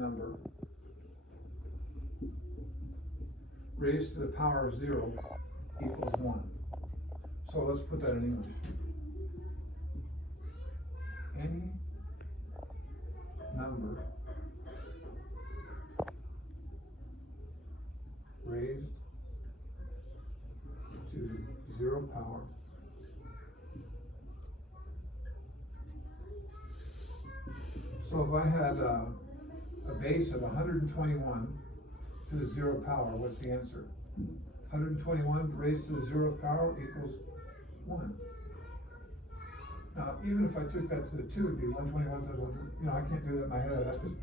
number raised to the power of 0 equals 1. So let's put that in English. Any number raised to 0 power so if I had a base of 121 to the 0 power, what's the answer? 121 raised to the 0th power equals 1. Now, even if I took that to the 2, it'd be 121 times 1. You know, I can't do that in my head. I just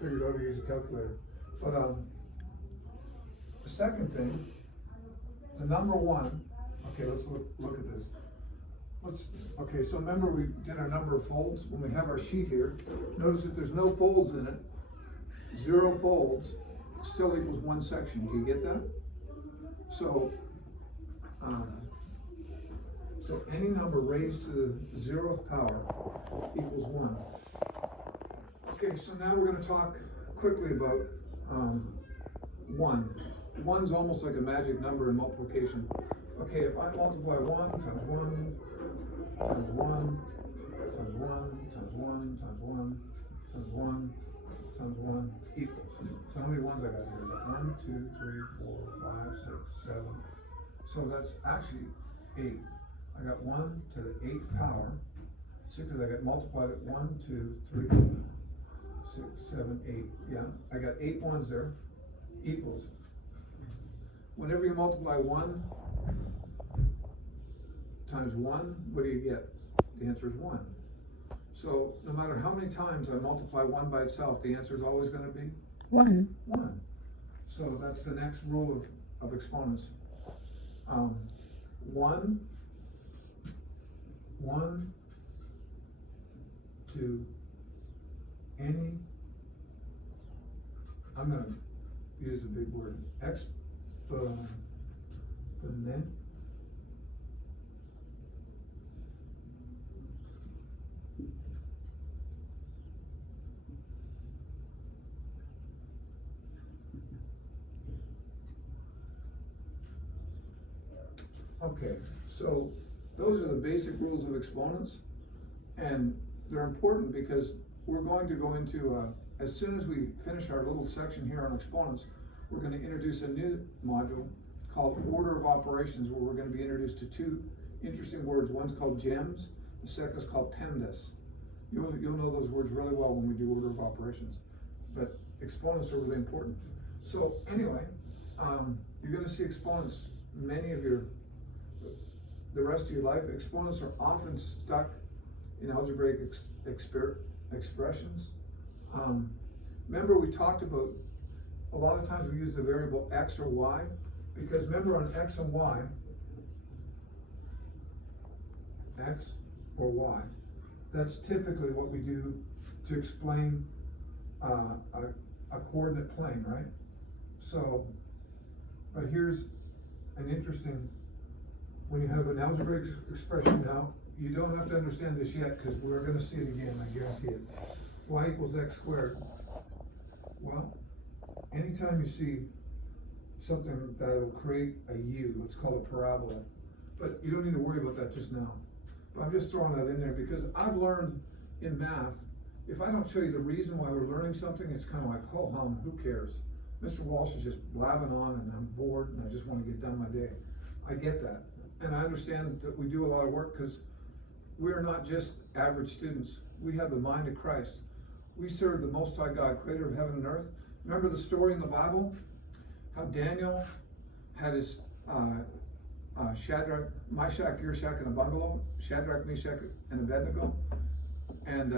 figured out to use a calculator. But the second thing, the number 1. Okay, let's look at this. Okay, so remember we did our number of folds when we have our sheet here. Notice that there's no folds in it. 0 folds still equals 1 section. Do you get that? So any number raised to the 0th power equals 1. Okay, so now we're going to talk quickly about 1. 1's almost like a magic number in multiplication. Okay, if I multiply 1 times 1 times 1 times 1 times 1 times 1 times 1 times 1 equals. So how many ones I got here? 1, 2, 3, 4, 5, 6, 7. So that's actually 8. I got 1 to the 8th power. 6 because I got multiplied at 1, 2, 3, 6, 7, 8. Yeah, I got 8 ones there. Equals. Whenever you multiply 1 times 1, what do you get? The answer is 1. So no matter how many times I multiply 1 by itself, the answer is always going to be 1. 1. So that's the next rule of exponents. 1 to any, I'm going to use a big word, exponent Okay, so those are the basic rules of exponents, and they're important because we're going to go into, as soon as we finish our little section here on exponents, we're going to introduce a new module called order of operations, where we're going to be introduced to 2 interesting words. One's called gems, the second is called PEMDAS. You'll know those words really well when we do order of operations, but exponents are really important. So anyway, you're going to see exponents the rest of your life. Exponents are often stuck in algebraic expressions. Remember we talked about, a lot of times we use the variable x or y, because remember on x and y, x or y, that's typically what we do to explain a coordinate plane, right? So, but here's an interesting, when you have an algebraic expression now, you don't have to understand this yet because we're going to see it again, I guarantee it. Y equals x squared. Well, anytime you see something that will create a U, it's called a parabola. But you don't need to worry about that just now. But I'm just throwing that in there because I've learned in math, if I don't show you the reason why we're learning something, it's kind of like, ho hum, who cares? Mr. Walsh is just blabbing on and I'm bored and I just want to get done my day. I get that. And I understand that we do a lot of work because we are not just average students. We have the mind of Christ. We serve the Most High God, creator of heaven and earth. Remember the story in the Bible? How Daniel had his Shadrach, Meshach, in a bungalow, Shadrach, Meshach, and Abednego. And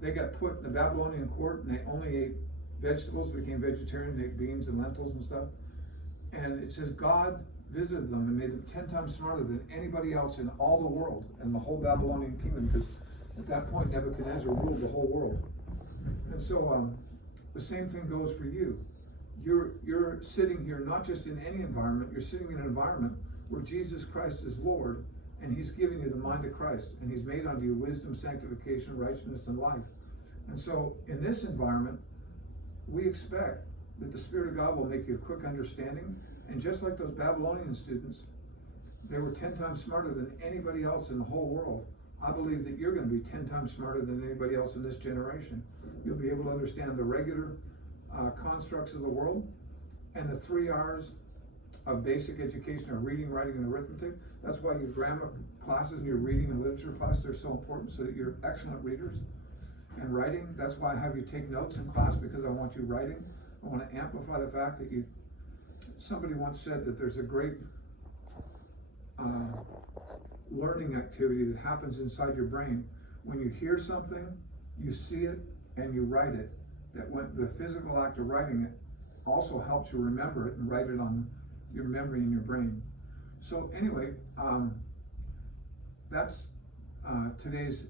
they got put in the Babylonian court and they only ate vegetables, became vegetarian, they ate beans and lentils and stuff. And it says God visited them and made them 10 times smarter than anybody else in all the world and the whole Babylonian kingdom, because at that point Nebuchadnezzar ruled the whole world. And so the same thing goes for you. You're sitting here not just in any environment, you're sitting in an environment where Jesus Christ is Lord, and he's giving you the mind of Christ, and he's made unto you wisdom, sanctification, righteousness, and life. And so in this environment, we expect that the Spirit of God will make you a quick understanding, and just like those Babylonian students, they were 10 times smarter than anybody else in the whole world. I believe that you're going to be 10 times smarter than anybody else in this generation. You'll be able to understand the regular constructs of the world, and the 3 R's of basic education are reading, writing, and arithmetic. That's why your grammar classes and your reading and literature classes are so important, so that you're excellent readers. And writing, that's why I have you take notes in class, because I want you writing. I want to amplify the fact that you, somebody once said that there's a great learning activity that happens inside your brain. When you hear something, you see it, and you write it. That when the physical act of writing it also helps you remember it and write it on your memory in your brain. So anyway, that's today's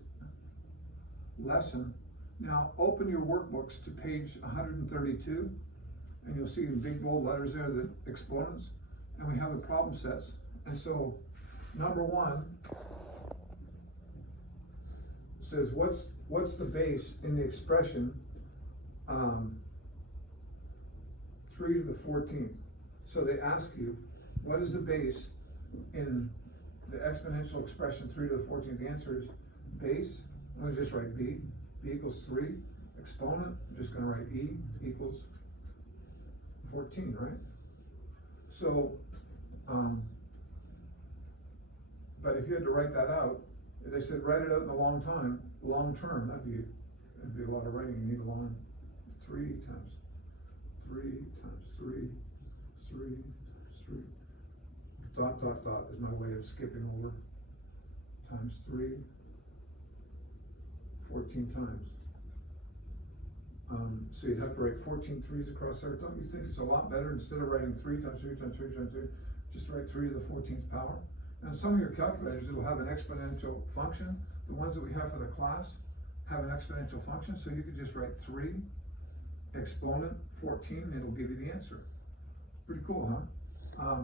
lesson. Now open your workbooks to page 132, and you'll see in big bold letters there the exponents, and we have the problem sets. And so number 1 says, what's the base in the expression 3 to the 14th? So they ask you, what is the base in the exponential expression 3 to the 14th? The answer is base. I'm going to just write b equals 3. Exponent, I'm just going to write e equals 14, right? So, but if you had to write that out, if they said write it out in the long term, that'd be a lot of writing. You need a long 3 times 3 times 3, 3 times 3, dot, dot, dot is my way of skipping over, times 3, 14 times. So you'd have to write 14 3s across there. Don't you think it's a lot better, instead of writing 3 times 3 times 3 times 3, just write 3 to the 14th power? And some of your calculators, it'll have an exponential function. The ones that we have for the class have an exponential function, so you could just write 3 exponent 14, and it'll give you the answer. Pretty cool, huh?